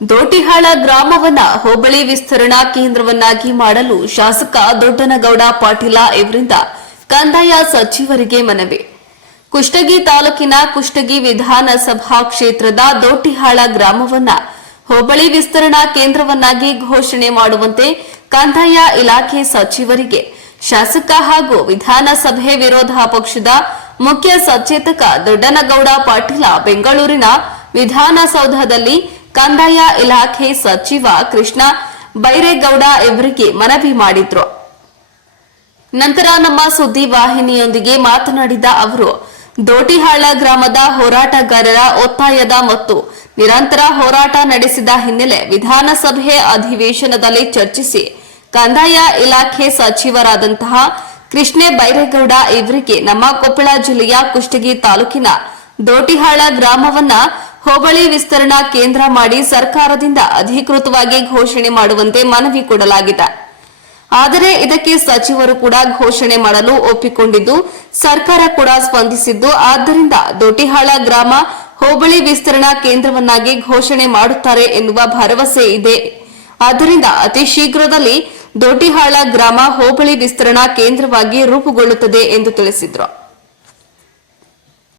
ದೋಟಿಹಾಳ ಗ್ರಾಮವನ್ನ ಹೋಬಳಿ ವಿಸ್ತರಣಾ ಕೇಂದ್ರವನ್ನಾಗಿ ಮಾಡಲು ಶಾಸಕ ದೊಡ್ಡನಗೌಡ ಪಾಟೀಲ ಇವರಿಂದ ಕಂದಾಯ ಸಚಿವರಿಗೆ ಮನವಿ. ಕುಷ್ಟಗಿ ತಾಲೂಕಿನ ಕುಷ್ಟಗಿ ವಿಧಾನಸಭಾ ಕ್ಷೇತ್ರದ ದೋಟಿಹಾಳ ಗ್ರಾಮವನ್ನ ಹೋಬಳಿ ವಿಸ್ತರಣಾ ಕೇಂದ್ರವನ್ನಾಗಿ ಘೋಷಣೆ ಮಾಡುವಂತೆ ಕಂದಾಯ ಇಲಾಖೆ ಸಚಿವರಿಗೆ, ಶಾಸಕ ಹಾಗೂ ವಿಧಾನಸಭೆ ವಿರೋಧ ಪಕ್ಷದ ಮುಖ್ಯ ಸಚೇತಕ ದೊಡ್ಡನಗೌಡ ಪಾಟೀಲ ಬೆಂಗಳೂರಿನ ವಿಧಾನಸೌಧದಲ್ಲಿ ಕಂದಾಯ ಇಲಾಖೆ ಸಚಿವ ಕೃಷ್ಣ ಬೈರೇಗೌಡ ಇವರಿಗೆ ಮನವಿ ಮಾಡಿದ್ರು. ನಂತರ ನಮ್ಮ ಸುದ್ದಿ ವಾಹಿನಿಯೊಂದಿಗೆ ಮಾತನಾಡಿದ ಅವರು, ದೋಟಿಹಾಳ ಗ್ರಾಮದ ಹೋರಾಟಗಾರರ ಒತ್ತಾಯದ ಮತ್ತು ನಿರಂತರ ಹೋರಾಟ ನಡೆಸಿದ ಹಿನ್ನೆಲೆ ವಿಧಾನಸಭೆ ಅಧಿವೇಶನದಲ್ಲಿ ಚರ್ಚಿಸಿ ಕಂದಾಯ ಇಲಾಖೆ ಸಚಿವರಾದಂತಹ ಕೃಷ್ಣೆ ಬೈರೇಗೌಡ ಇವರಿಗೆ ನಮ್ಮ ಕೊಪ್ಪಳ ಜಿಲ್ಲೆಯ ಕುಷ್ಟಗಿ ತಾಲೂಕಿನ ದೋಟಿಹಾಳ ಗ್ರಾಮವನ್ನ ಹೋಬಳಿ ವಿಸ್ತರಣಾ ಕೇಂದ್ರ ಮಾಡಿ ಸರ್ಕಾರದಿಂದ ಅಧಿಕೃತವಾಗಿ ಘೋಷಣೆ ಮಾಡುವಂತೆ ಮನವಿ ಕೊಡಲಾಗಿದೆ. ಆದರೆ ಇದಕ್ಕೆ ಸಚಿವರು ಕೂಡ ಘೋಷಣೆ ಮಾಡಲು ಒಪ್ಪಿಕೊಂಡಿದ್ದು, ಸರ್ಕಾರ ಕೂಡ ಸ್ಪಂದಿಸಿದ್ದು, ಆದ್ದರಿಂದ ದೊಟಿಹಾಳ ಗ್ರಾಮ ಹೋಬಳಿ ವಿಸ್ತರಣಾ ಕೇಂದ್ರವನ್ನಾಗಿ ಘೋಷಣೆ ಮಾಡುತ್ತಾರೆ ಎನ್ನುವ ಭರವಸೆ ಇದೆ. ಆದ್ದರಿಂದ ಅತಿ ಶೀಘ್ರದಲ್ಲಿ ದೊಟಿಹಾಳ ಗ್ರಾಮ ಹೋಬಳಿ ವಿಸ್ತರಣಾ ಕೇಂದ್ರವಾಗಿ ರೂಪುಗೊಳ್ಳುತ್ತದೆ ಎಂದು ತಿಳಿಸಿದರು.